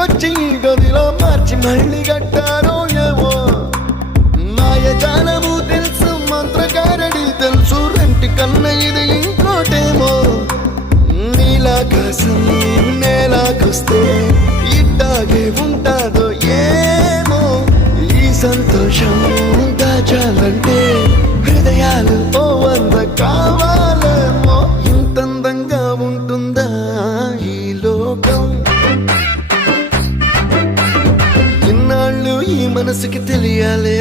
ఇంటికొచ్చి గదిలో మార్చి మళ్ళీ కట్టారో ఏమో మాయజాలము తెలుసు మంత్రకారడి తెలుసు రెంటి కన్న ఇది ఇంకోటేమో నీలాకాశం నేలాకొస్తే ఇట్టాగే ఉంటాదో ఏమో ఈ సంతోషం దాచాలంటే హృదయాలు ఓ వంద కావాలేమో ఇంతందంగా ఉంటుందా ఈ లోకం ఇన్నాళ్ళు ఈ మనసుకి తెలియాలే